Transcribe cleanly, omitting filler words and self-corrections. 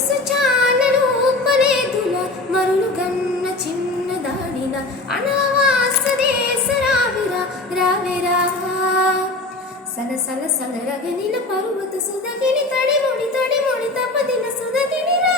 వయసు చాలను పలేదుల మరులు గన్న చిన్న దాడిన అనావాస దేశ రావిరా రావిరా సల సల సల రగనిల పర్వత సుదగిని తడి ముడి తపదిన సుదగిని రా